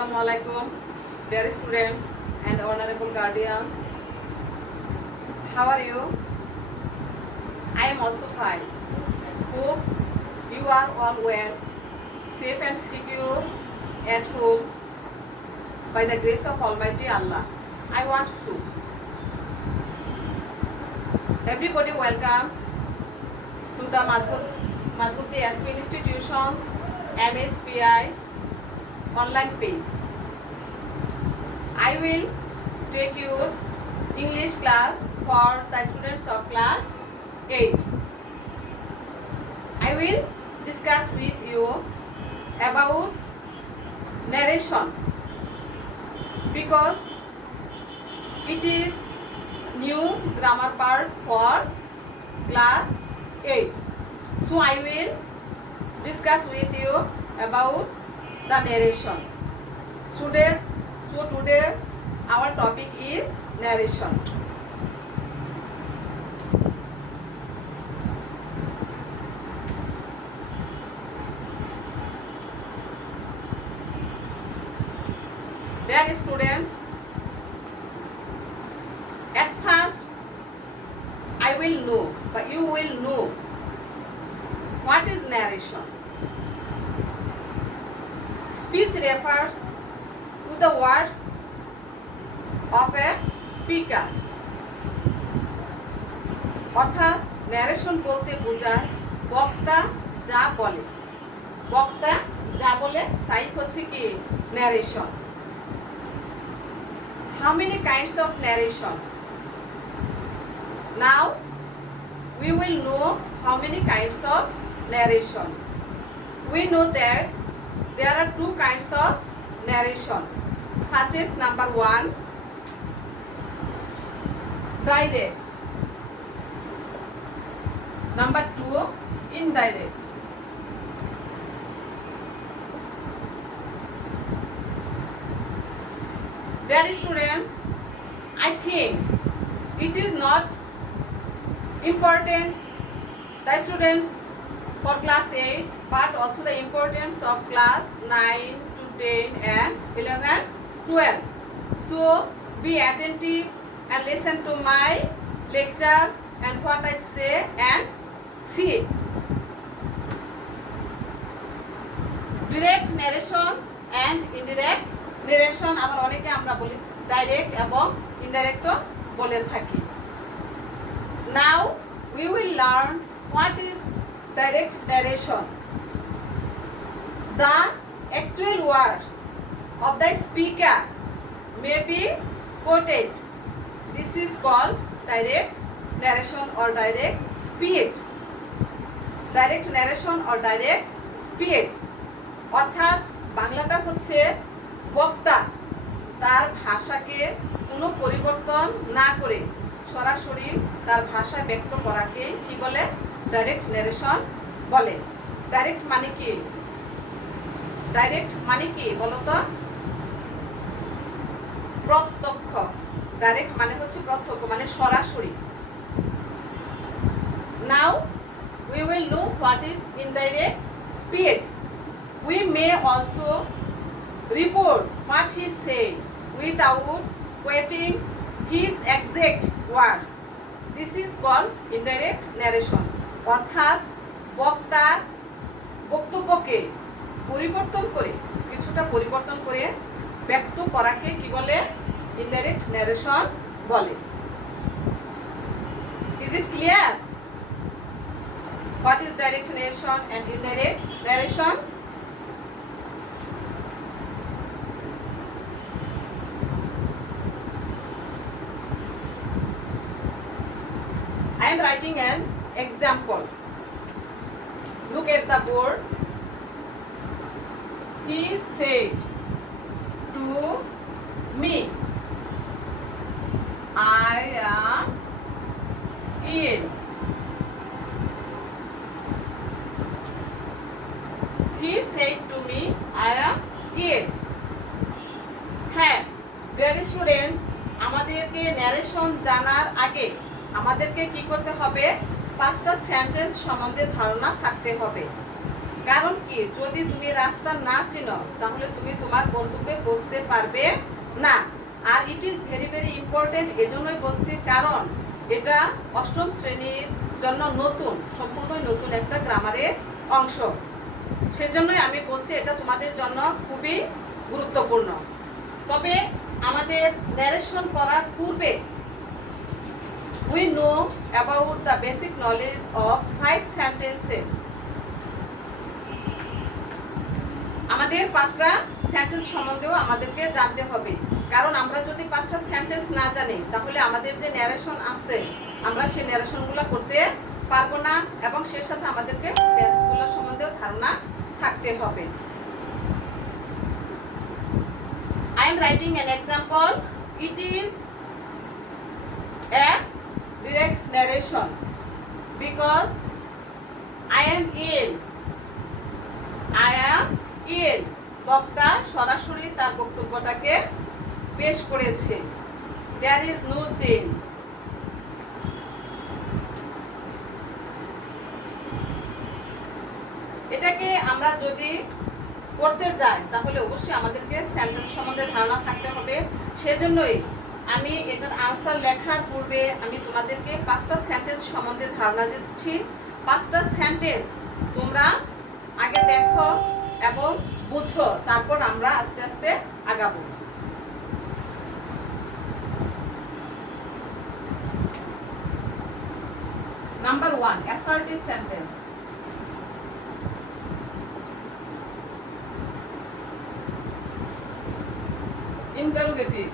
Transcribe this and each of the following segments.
Assalamu alaikum, dear students and honorable guardians. How are you? I am also fine. Hope you are all well, safe and secure at home by the grace of Almighty Allah. I want to. Everybody welcomes to the Madhuri Yasmin Institutions MSPI online page. I will take your English class for the students of class 8. I will discuss with you about narration because it is new grammar part for class 8. So I will discuss with you about the narration. Today our topic is narration. Dear students, at first I will know, but you will know what is narration. Speech refers to the words of a speaker. অর্থাৎ narration বলতে বোঝায় বক্তা যা বলে তাই হচ্ছে কি narration. How many kinds of narration? Now we will know how many kinds of narration. We know that there are two kinds of narration, such as number 1, direct. Number 2, indirect. Dear students, I think it is not important the students for class 8 but also the importance of class 9 to 10 and 11, 12. So be attentive and listen to my lecture and what I say and see. Direct narration and indirect narration আবার অনেকে আমরা বলি direct এবং ইনডাইরেক্টও বলে থাকি. Now we will learn what is direct narration. The actual words of the speaker may be quoted. This is called direct narration or direct speech. Direct narration or direct speech. অর্থাৎ বাংলাটা হচ্ছে বক্তা তার ভাষাকে কোনো পরিবর্তন না করে সরাসরি তার ভাষা ব্যক্ত করাকে কি বলে ডাইরেক্ট ন্যারেশন বলে. ডাইরেক্ট মানে কি বলো তো? প্রত্যক্ষ. ডাইরেক্ট মানে হচ্ছে প্রত্যক্ষ মানে সরাসরি. Now we will know what is indirect speech. We may also report what he said without quoting his exact words. This is called indirect narration. অর্থাৎ বক্তার বক্তব্যকে কিছুটা পরিবর্তন করে ব্যক্ত করাকে কি বলে ইনডাইরেক্ট ন্যারেশন বলে. Is it clear? What is direct narration and indirect narration? I am writing an example. Look at the board. He said to me, I am ill. He said to me, I am ill. হ্যাঁ, dear students, আমাদেরকে narration জানার আগে আমাদেরকে কি করতে হবে? 5টা sentence সম্বন্ধে ধারণা থাকতে হবে. কারণ কি, যদি তুমি রাস্তা না চিনো তাহলে তুমি তোমার গন্তব্যে পৌঁছতে পারবে না। আর it is very very important এজন্যই বলছি, কারণ এটা অষ্টম শ্রেণীর জন্য নতুন, সম্পূর্ণ নতুন একটা গ্রামারের অংশ। সেজন্যই আমি বলছি এটা তোমাদের জন্য খুবই গুরুত্বপূর্ণ। তবে আমাদের ন্যারেশন করার পূর্বে we know about the basic knowledge of 5 sentences. আমাদের 5টা সেন্টেন্স সম্বন্ধেও আমাদেরকে জানতে হবে, কারণ আমরা যদি 5টা সেন্টেন্স না জানি তাহলে আমাদের যে ন্যারেশন আছে আমরা সেই ন্যারেশনগুলো করতে পারবো না, এবং সেই সাথে আমাদেরকে টেন্সগুলো সম্বন্ধেও ধারণা থাকতে হবে। I am writing an example. It is a direct narration because I am ill. I am ill. বক্তা সরাসরি তার বক্তব্যটাকে পেশ করেছে। There is no change. এটাকে আমরা যদি করতে যাই তাহলে অবশ্যই আমাদেরকে সেন্টেন্স সম্বন্ধে ধারণা থাকতে হবে। সেজন্যই আমি এটার আনসার লেখার পূর্বে আমি তোমাদেরকে 5টা সেন্টেন্স সম্বন্ধে ধারণা দিচ্ছি। 5টা সেন্টেন্স তোমরা আগে দেখো এবং বুঝো, তারপর আমরা আস্তে আস্তে আগাবো। Number 1, assertive sentence. Interrogative,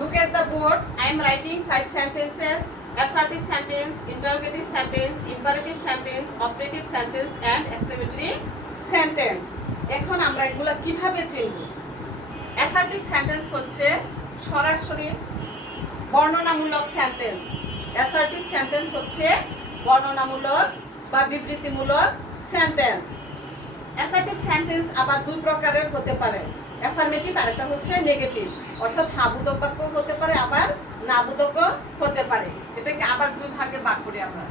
look at the board. I am writing 5 sentences: assertive sentence, interrogative sentence, imperative sentence, operative sentence and exclamatory sentence. এখন আমরা এগুলা কিভাবে চিনব? assertive sentence হচ্ছে সরাসরি বর্ণনামূলক সেন্টেন্স। assertive sentence হচ্ছে বর্ণনামূলক বা বিবৃতিমূলক সেন্টেন্স। assertive sentence আবার দুই প্রকারের হতে পারে, অ্যাফার্মেটিভ আর একটা হচ্ছে নেগেটিভ, অর্থাৎ হাবোধক বাক্য হতে পারে আবার নাবোধক হতে পারে। এটাকে আবার দুই ভাগে ভাগ করি আমরা।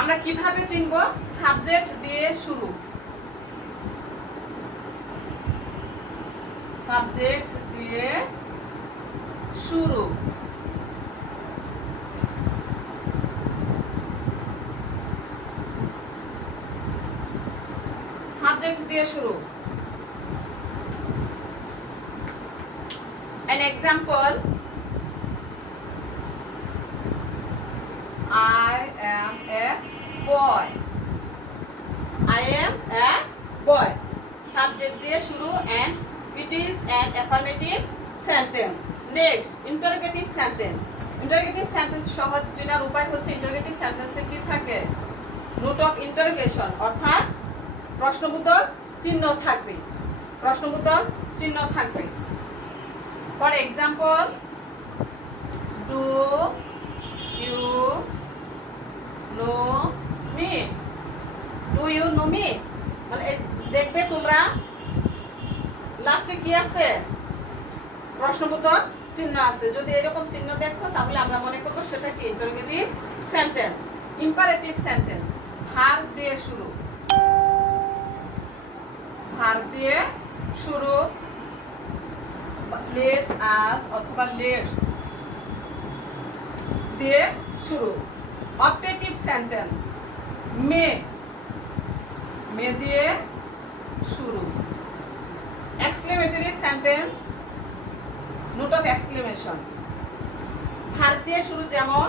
আমরা কিভাবে চিনব? সাবজেক্ট দিয়ে শুরু। সাবজেক্ট দিয়ে শুরু। সাবজেক্ট দিয়ে শুরু। An example: I am a boy. I am a boy. Subject দিয়ে শুরু and it is an affirmative sentence. Next, interrogative sentence. Interrogative sentence সহজ চেনার উপায় হচ্ছে interrogative sentence এ কি থাকে? Note of interrogation, অর্থাৎ প্রশ্নবোধক চিহ্ন থাকবে। প্রশ্নবোধক চিহ্ন থাকবে। For example, do you know me? Do you know me? মানে দেখবে তোমরা লাস্টে কি আছে? প্রশ্নবোধক চিহ্ন আছে। যদি এরকম চিহ্ন দেখো তাহলে আমরা মনে করব সেটা কি interrogative sentence. Imperative sentence, verb দিয়ে শুরু। ভার্ব দিয়ে শুরু, লেট আস অথবা লেটস দিয়ে শুরু। অপটেটিভ সেন্টেন্স, মে, মে দিয়ে শুরু। Exclamatory sentence, note of exclamation, verb দিয়ে শুরু, যেমন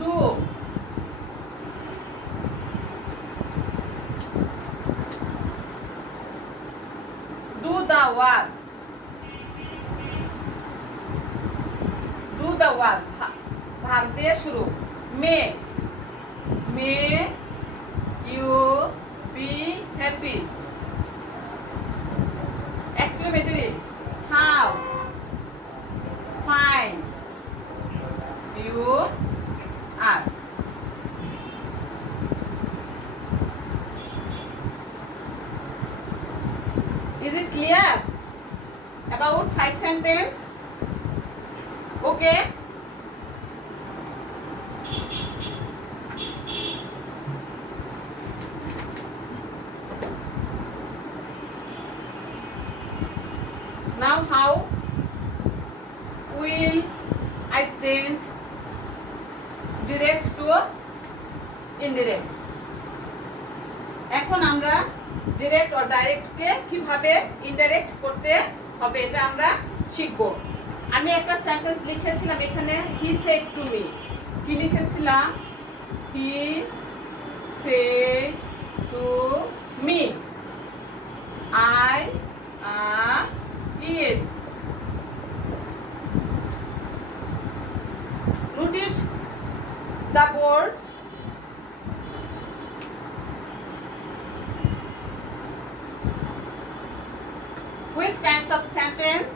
ডু। Do the work. একটা ওয়ার্ড ভার্ব দিয়ে শুরু। May may you be happy. Exclamatory how fine you are. Is it clear about 5 sentences? Okay. Now how will I change direct to indirect? এখন আমরা direct আর ডাইরেক্টকে কিভাবে indirect করতে হবে এটা আমরা শিখব। আমি একটা সেন্টেন্স লিখেছিলাম এখানে, হি সেড টু মি। কি লিখেছিলাম? হি said to me I eat. Noticed the board? Which kinds of sentence?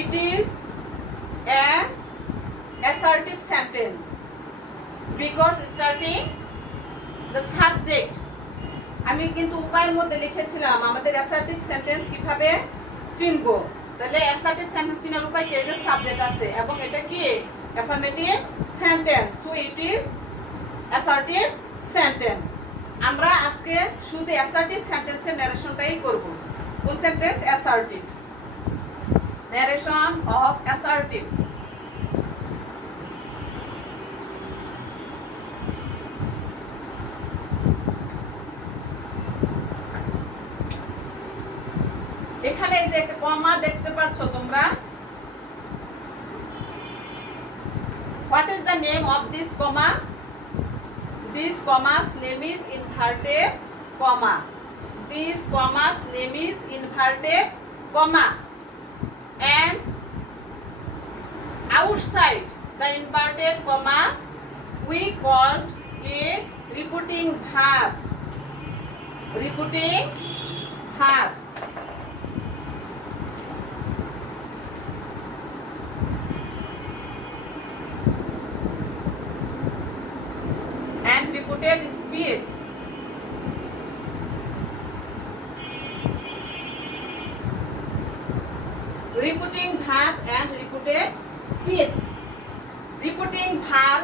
It is an assertive sentence because starting the subject. আমি কিন্তু উপায়ের মধ্যে লিখেছিলাম আমাদের অ্যাসার্টিভ সেন্টেন্স কিভাবে চিনবো। তাহলে অ্যাসার্টিভ সেন্টেন্স চিনার উপায় কি? যে সাবজেক্ট আছে এবং এটা কি affirmative sentence, so it is assertive sentence. আমরা আজকে শুধু অ্যাসার্টিভ সেন্টেন্সের ন্যারেশনটাই করব। কোন sentence? Assertive. Narration of assertive. এখানে এই যে একটা কমা দেখতে পাচ্ছ তোমরা। What is the name of this comma? This comma's name is inverted comma. This comma's name is inverted comma. And outside the inverted comma, we called it repeating verb. Repeating verb. And repeated speech. Repeating verb and repeated speech. Repeating verb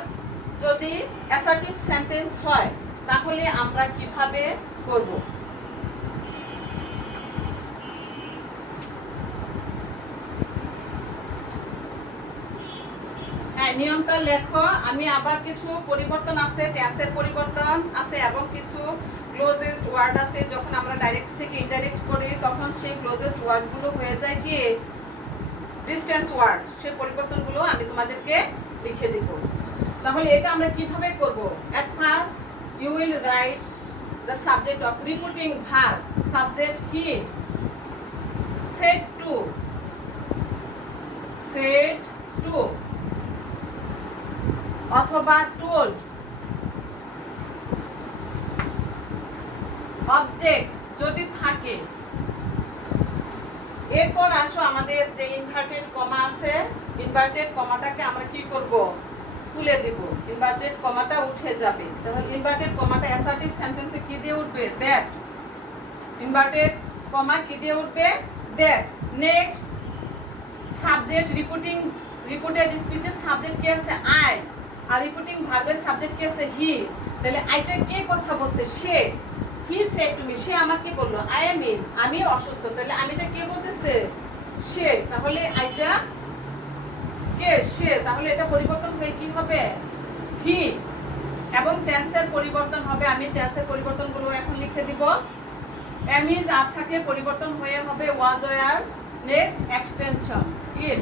যদি assertive sentence হয় তাহলে আমরা কিভাবে করব? নিয়মটা লেখো। আমি আবার কিছু পরিবর্তন আছে, টেন্সের পরিবর্তন আছে এবং কিছু ক্লোজেস্ট ওয়ার্ড আছে। যখন আমরা ডাইরেক্ট থেকে ইনডাইরেক্ট করি তখন সেই ক্লোজেস্ট ওয়ার্ডগুলো হয়ে যায় কি ডিসটেন্স ওয়ার্ড। সেই পরিবর্তনগুলো আমি তোমাদেরকে লিখে দিব। তাহলে এটা আমরা কিভাবে করব? At first you will write the subject of repeating verb. Subject he, said to, said to অথবা টোল্ড। অবজেক্ট যদি থাকে। এরপর আসো আমাদের যে ইনভার্টেড কমা আছে, ইনভার্টেড কমাটাকে আমরা কি করব? তুলে দিব। ইনভার্টেড কমাটা উঠে যাবে। তাহলে ইনভার্টেড কমাটা অ্যাসার্টিভ সেন্টেন্সে কি দিয়ে উঠবে? দ্যাট। ইনভার্টেড কমা কি দিয়ে উঠবে? দ্যাট। নেক্সট সাবজেক্ট রিপিটেড স্পিচের সাবজেক্ট কি আছে? আই। আর রিপিটিং ভার্বের সাবজেক্ট কি আছে? হি। তাহলে আইটা কে কথা বলছে? সে। হি সেড টু মি, সে আমাকে বললো আই এম ইল, আমি অসুস্থ। তাহলে আমিটা কে বলতেছে? সে। তাহলে আইটা কে? সে। তাহলে এটা পরিবর্তন হয়ে কি হবে? হি। এবং টেন্সের পরিবর্তন হবে। আমি টেন্সের পরিবর্তনগুলো এখন লিখে দিব। এম ইজ আর থাকে পরিবর্তন হয়ে হবে was were. Next extension in,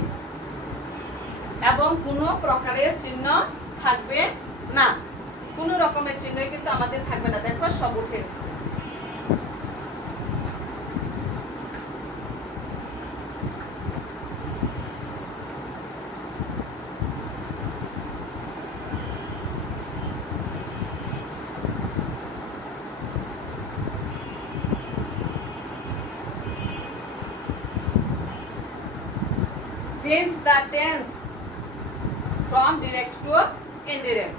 এবং কোনো প্রকারের চিহ্ন থাকবে না। কোনো রকমের চিহ্নই কিন্তু আমাদের থাকবে না। দেখো সব উঠে গেছে। Change the tense from direct to indirect.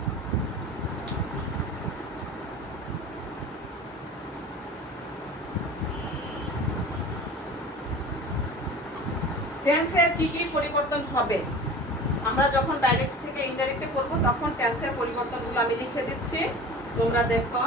টেন্সের কি কি পরিবর্তন হবে? আমরা যখন ডাইরেক্ট থেকে ইনডাইরেক্টে করব তখন টেন্সের পরিবর্তনগুলো আমি লিখে দিচ্ছি, তোমরা দেখো।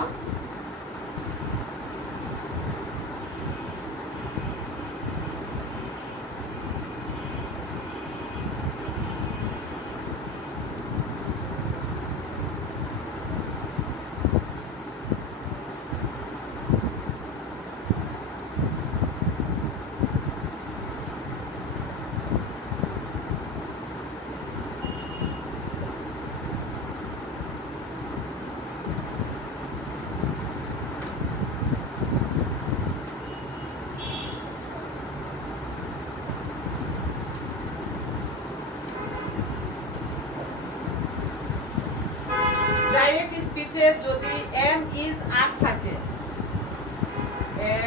ডাইরেক্ট স্পিচে যদি এম ইজ আর থাকে,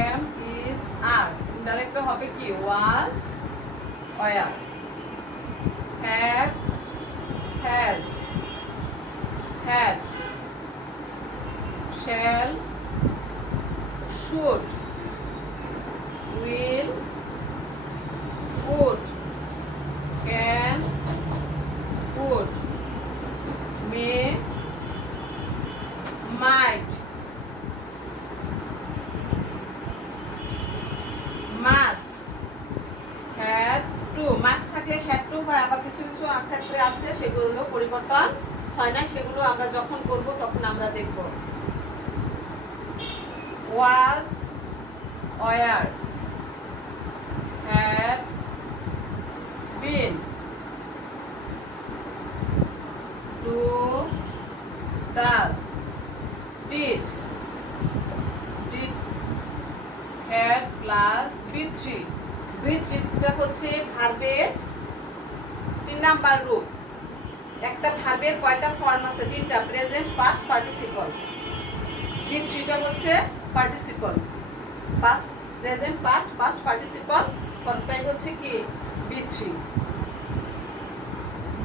এম ইজ আর, ইনডাইরেক্ট হবে কি was, were, had, has, had, shall, should, will, would, can, would, may, might, must, had to, must থাকলে had to হয়, আবার কিছু কিছু ক্ষেত্রে আছে সেগুলো পরিবর্তন হয় না, সেগুলো আমরা যখন করব তখন আমরা দেখব। was, were, had been, do, does, did, had plus B3, B3টা হচ্ছে ভার্বের 3 নাম্বার রূপ। একটা ভার্বের কয়টা ফর্ম আছে? 3টা, প্রেজেন্ট, পাস্ট, পার্টিসিপল। B3টা হচ্ছে participle, past, present, past, past participle ফর্মটাই হচ্ছে কি B3।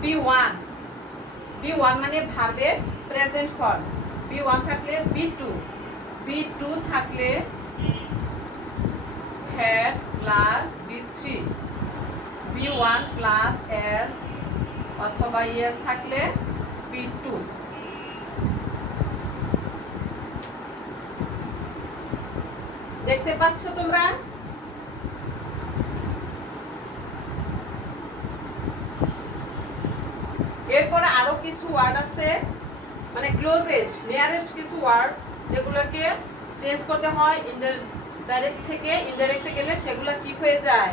B1, B1 মানে ভার্বের প্রেজেন্ট ফর্ম। B1 থাকলে B2, B2 থাকলে had plus B3, B1 plus S অথবা ES থাকলে B2। দেখতে পাচ্ছ তোমরা? এরপরে আরো কিছু ওয়ার্ড আছে, মানে ক্লোজেস্ট, নিয়ারেস্ট কিছু ওয়ার্ড যেগুলোকে চেঞ্জ করতে হয় ডাইরেক্ট থেকে ইনডাইরেক্টে গেলে, সেগুলো কি হয়ে যায়?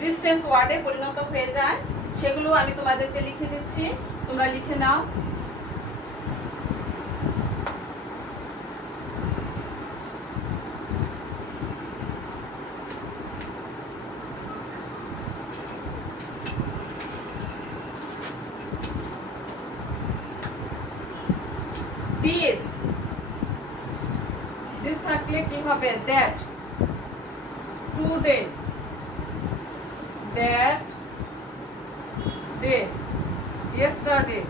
ডিসটেন্স ওয়ার্ডে পরিণত হয়ে যায়। সেগুলো আমি তোমাদেরকে লিখে দিচ্ছি, তোমরা লিখে নাও। This, this থাকলে কি হবে? That, today, that day, yesterday,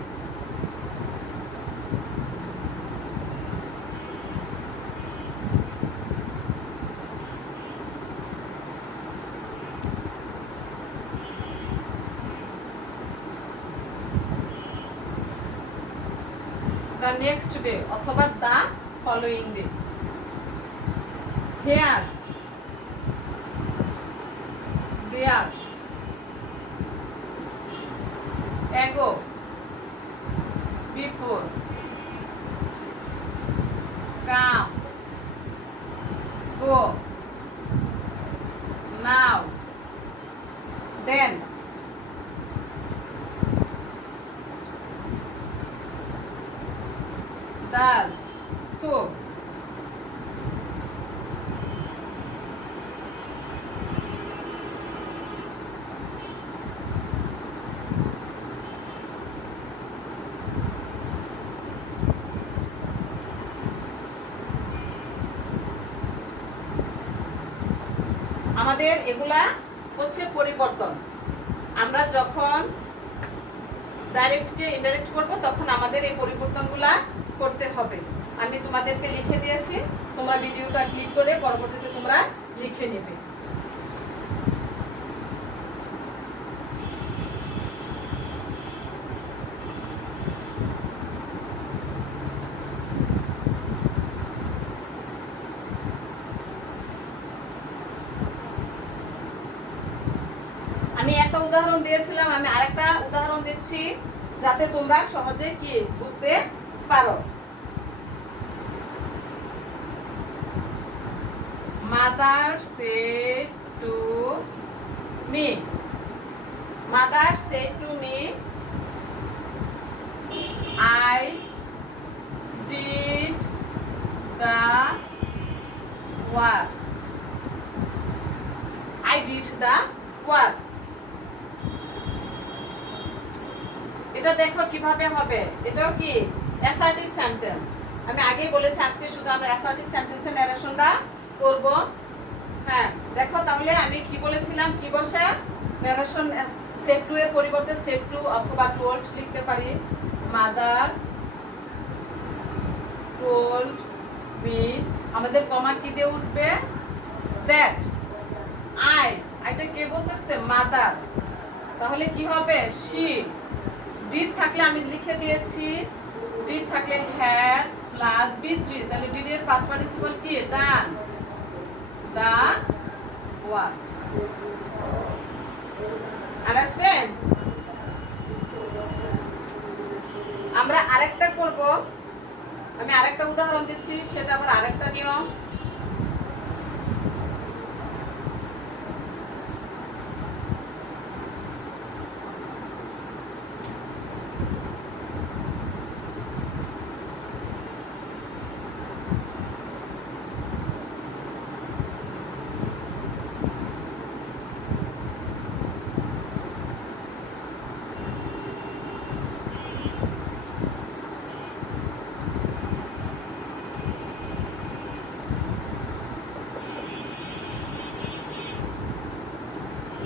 the next day অথবা the following day। Here, there, ago, before, come, go, now, then, does, so। আমাদের এগুলা হচ্ছে পরিবর্তন। আমরা যখন ডাইরেক্টকে ইনডাইরেক্ট করব তখন আমাদের এই পরিবর্তনগুলা করতে হবে। আমি তোমাদেরকে লিখে দিয়েছি, তোমরা ভিডিওটা ক্লিক করে পরবর্তীতে তোমরা লিখে নেবে। আমি একটা উদাহরণ দিয়েছিলাম, আমি আরেকটা উদাহরণ দিচ্ছি যাতে তোমরা সহজে কি বুঝতে পারো। Mother said to me. Mother said to me, I did the work. I did the work. এটা দেখো কিভাবে হবে, এটাও কি অ্যাসার্টিভ সেন্টেন্স। আমি আগেই বলেছি আজকে শুধু আমরা অ্যাসার্টিভ সেন্টেন্সের ন্যারেশনটা করব। হ্যাঁ দেখো, তাহলে আমি কি বলেছিলাম, কি বসে ন্যারেশন সেড টু এর পরিবর্তে সেড টু অথবা টোল্ড লিখতে পারি। মাদার টোল্ড মি, আমাদের কমা কি দিয়ে উঠবে, দ্যাট। আইটা কে বলতেছে, মাদার, তাহলে কি হবে, শি। ডিড থাকলে আমি লিখে দিয়েছি, ডিড থাকলে হ্যাড প্লাস বি3, তাহলে ডিড এর পাস্ট পার্টিসিপল কি, ডান, দা ওয়ার্ক। আন্ডারস্ট্যান্ড? আমরা আরেকটা করব, আমি আরেকটা উদাহরণ দিচ্ছি, সেটা আবার আরেকটা নিয়ম।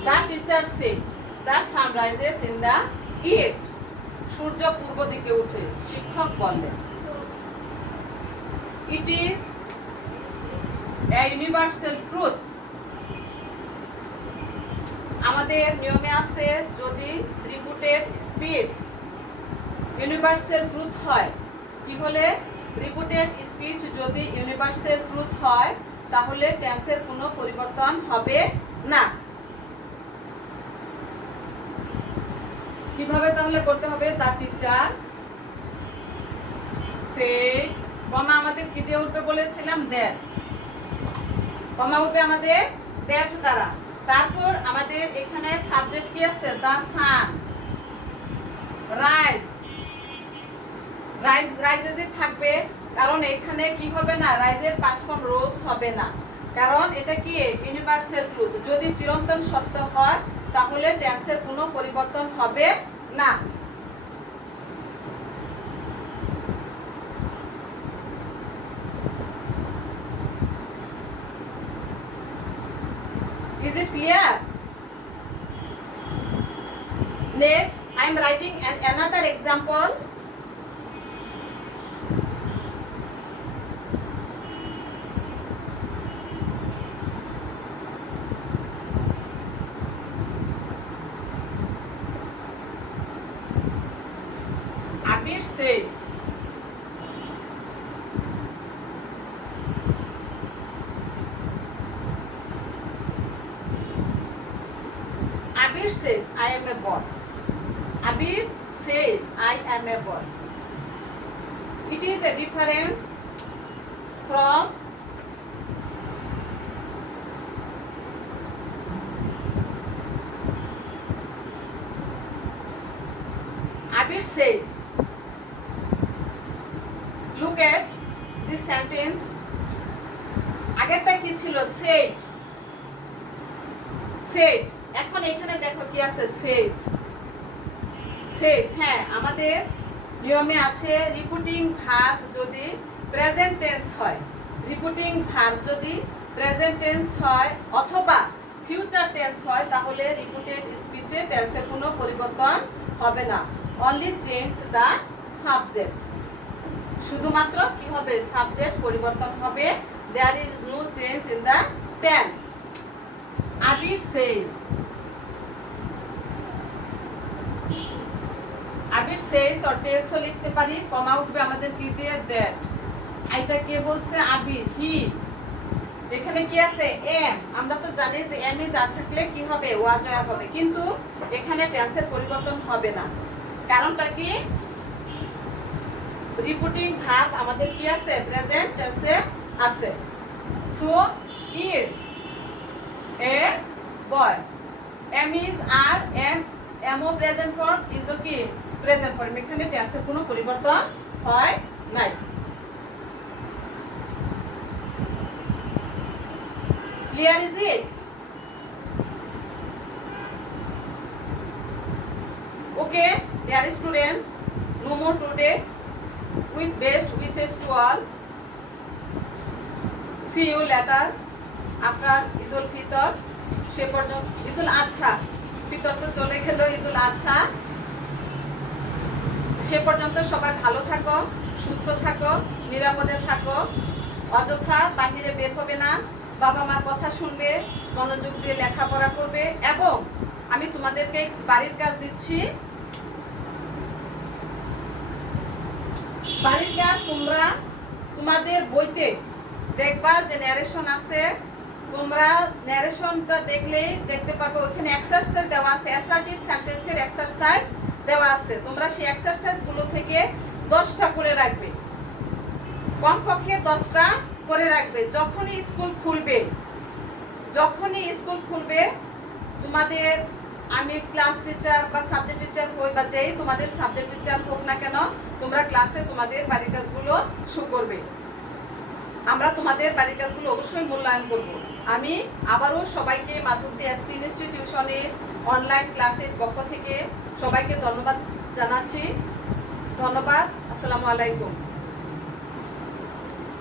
The teacher said, the sun rises in the east. সূর্য পূর্ব দিকে ওঠে, শিক্ষক বললেন। It is a universal truth. আমাদের নিয়মে আছে যদি রিপিটেড স্পিচ ইউনিভার্সাল ট্রুথ হয়, কি হলে রিপিটেড স্পিচ যদি ইউনিভার্সাল ট্রুথ হয় তাহলে টেন্সের কোনো পরিবর্তন হবে না। কিভাবে তাহলে করতে হবে, দ্য টিচার সেড, কমা আমাদের কি দিয়ে উঠবে বলেছিলাম, দ্যাট, কমা উঠবে আমাদের দ্যাট দ্বারা। তারপর আমাদের এখানে সাবজেক্ট কি আছে, দ্য সান, রাইজ, রাইজে থাকবে, কারণ এখানে কি হবে না, রাইজের পাস্ট ফর্ম রোজ হবে না, কারণ এটা কি ইউনিভার্সাল ট্রুথ। যদি চিরন্তন সত্য হয় তাহলে টেন্সের কোনো পরিবর্তন হবে না। Is it clear? Next, I am writing another example. Abir says, Abir says, I am a boy. Abir says, I am a boy. It is a difference from Abir says, look at this sentence. আগেরটা কি ছিল, said, said, এখন এখানে দেখো কি আছে, says, says। হ্যাঁ, আমাদের নিয়মে আছে রিপিটিং ভার্ব যদি প্রেজেন্ট টেন্স হয়, রিপিটিং ভার্ব যদি প্রেজেন্ট টেন্স হয় অথবা ফিউচার টেন্স হয় তাহলে রিপিটেড স্পিচে টেন্সের কোনো পরিবর্তন হবে না। অনলি চেঞ্জ দ্য সাবজেক্ট, শুধুমাত্র কি হবে, সাবজেক্ট পরিবর্তন হবে। There is no change in the tense. Abir says, Abir says or টেলসও লিখতে পারি, কমা উঠবে আমাদের কি দিয়ে, দ্যাট। এটা কে বলছে, আবির, হি। এখানে কি আছে, এম। আমরা তো জানি যে এম ইজ আর থাকলে কি হবে, ওয়াজ হবে, কিন্তু এখানে টেন্সের পরিবর্তন হবে না। কারণটা কি, রিপিটিং ভার্ব আমাদের কি আছে, প্রেজেন্ট টেন্সে আছে। So is a boy, am is are, am এমও প্রেজেন্ট ফর্ম, ইজও কি প্রেজেন্ট ফর্ম। এখানে টেন্সের কোনো পরিবর্তন হয় নাই। Clear is it? Okay, dear students, no more today. With best wishes to all. See you later after Idul Fitr. সে পর্যন্ত ঈদুল আজহা, ফিতর তো চলে গেল, ঈদুল আজহা। সে পর্যন্ত সবাই ভালো থাকো, সুস্থ থাকো, নিরাপদে থাকো, অযথা বাহিরে বের হবে না, বাবা মার কথা শুনবে, মনোযোগ দিয়ে লেখাপড়া করবে। এবং আমি তোমাদেরকে বাড়ির কাজ দিচ্ছি, বাড়ির কাজ তোমরা তোমাদের বইতে দেখবা যে ন্যারেশন আছে, তোমরা ন্যারেশনটা দেখলেই দেখতে পাবে ওইখানে এক্সারসাইজ দেওয়া আছে, অ্যাসার্টিভ সেন্টেন্সের এক্সারসাইজ দেওয়া আছে। তোমরা সেই এক্সারসাইজগুলো থেকে 10টা করে রাখবে, কমপক্ষে 10টা করে রাখবে। যখনই স্কুল খুলবে তোমাদের, আমি ক্লাস টিচার বা সাবজেক্ট টিচার হই বা যেই তোমাদের সাবজেক্ট টিচার হোক না কেন, তোমরা ক্লাসে তোমাদের বাড়ির কাজগুলো শুরু করবে। আমরা তোমাদের বাড়ির কাজগুলো অবশ্যই মূল্যায়ন করব। আমি আবারও সবাইকে মাধবদী এসপি ইনস্টিটিউশনের অনলাইন ক্লাসের পক্ষ থেকে সবাইকে ধন্যবাদ জানাচ্ছি। ধন্যবাদ। আসসালামু আলাইকুম।